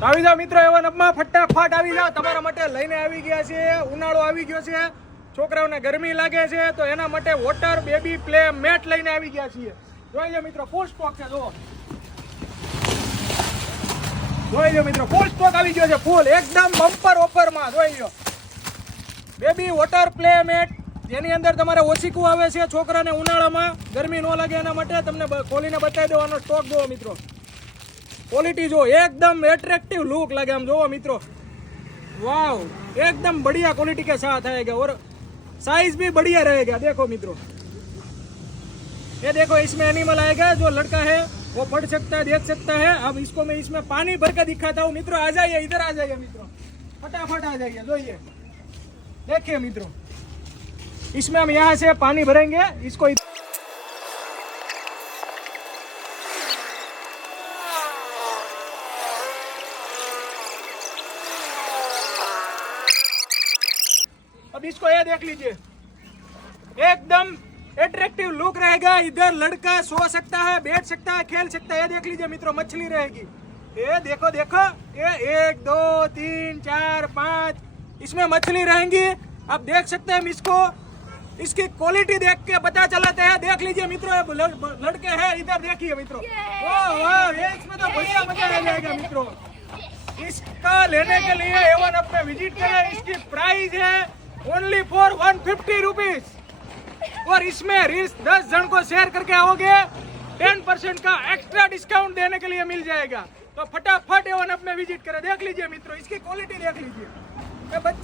તો આવી જાઓ મિત્રો એવન અપમાં ફટાફટ આવી જાઓ, તમારા માટે લઈને આવી ગયા છે. ઉનાળો આવી ગયો છે, છોકરાઓને ગરમી લાગે છે તો એના માટે વોટર બેબી પ્લે મેટ લઈને આવી ગયા છીએ. જોઈ લો મિત્રો ફૂલ સ્ટોક છે. જોઈ લો મિત્રો ફૂલ સ્ટોક આવી ગયો છે, ફૂલ એકદમ બમ્પર ઓફરમાં. જોઈ લો બેબી વોટર પ્લે મેટ, જેની અંદર તમારે ઓછીકું આવે છે. છોકરાને ઉનાળામાં ગરમી ન લાગે એના માટે તમને ખોલીને બતાવી દેવાનો સ્ટોક. જોવો મિત્રો, क्वालिटी जो एकदम एट्रैक्टिव लुक लगे हम जो मित्रों, वाव एकदम बढ़िया क्वालिटी के साथ आएगा और साइज भी बढ़िया रहेगा. देखो मित्रों, ये देखो इसमें एनिमल आएगा. जो लड़का है वो पढ़ सकता है, देख सकता है. अब इसको मैं इसमें पानी भर के दिखाता हूँ. मित्रों आ जाइए, इधर आ जाइए मित्रों, फटाफट आ जाइए. जो ये देखिए मित्रों, इसमें हम यहाँ से पानी भरेंगे. इसको अब इसको ये देख लीजिए, एकदम एट्रैक्टिव लुक रहेगा. इधर लड़का सो सकता है, बैठ सकता है, खेल सकता है. ये देख लीजिए मित्रों, मछली रहेगी. ये देखो देखो, ये 1 2 3 4 5 इसमें मछली रहेंगी. आप देख सकते हैं इसको, इसकी क्वालिटी देख के पता चलाता है. देख लीजिए मित्रों, लड़के हैं इधर, देखिए मित्रों. ये इसमें तो बढ़िया मजा आ जाएगा मित्रों. इसका लेने के लिए एवन अप में विजिट करें. इसकी प्राइस है ओनली फॉर 150 रुपीज. और इसमें 10 जन को शेयर करके आओगे 10% का एक्स्ट्रा डिस्काउंट देने के लिए मिल जाएगा. तो फटाफट एवन अप में विजिट करें. देख लीजिए मित्रों, इसकी क्वालिटी देख लीजिए.